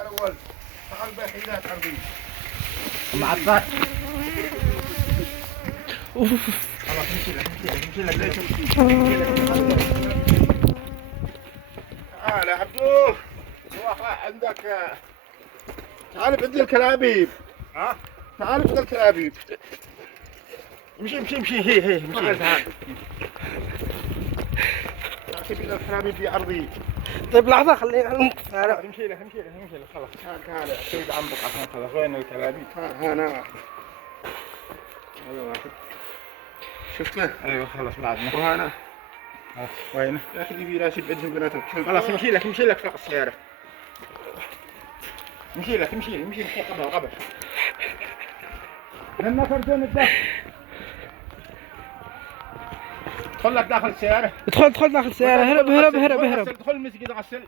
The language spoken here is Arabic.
الأول دخل بحيلات أرضية مع الطاق. خلاص نمشي لك ليش نمشي تعال يا عبدو عندك تعال بدل الكلابيب. ها تعال بدل الكلابيب. امشي هي تعال تعال بدل الكلابيب في أرضي. طيب لحظة خلينا امشي لك خلاص تعال سيد عمك عشان خلاص وين الكلابيب. ها أنا أيوة واحد شفته؟ ايوه خلاص بعدنا. وهنا وين؟ يا أخي في راشد بدهم بناتك. خلاص امشي لك فوق السيارة. امشي قبل. لما فرجون الدخل ادخل لك داخل السيارة. ادخل داخل السيارة. هرب. ادخل المسجد غسل